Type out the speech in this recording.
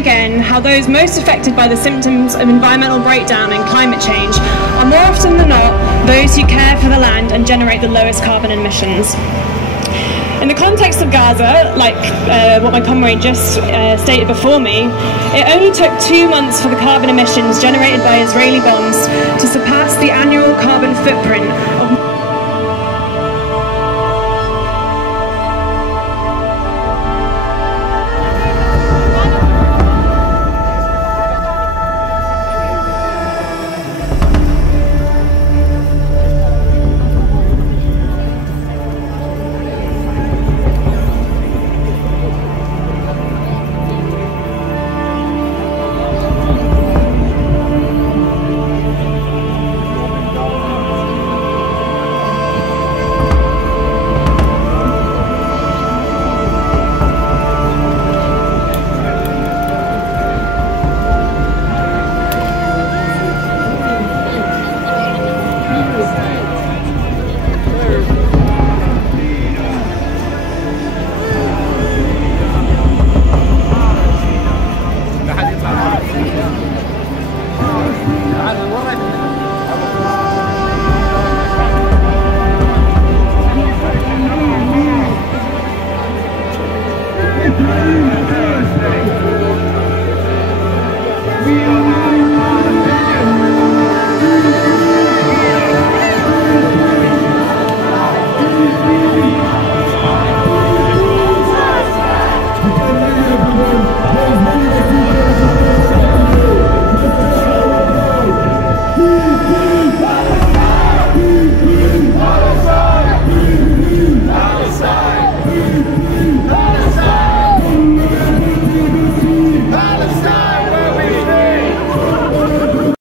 again how those most affected by the symptoms of environmental breakdown and climate change are more often than not those who care for the land and generate the lowest carbon emissions. In the context of Gaza, like what my comrade just stated before me, it only took 2 months for the carbon emissions generated by Israeli bombs to surpass the annual carbon footprint of Thank you.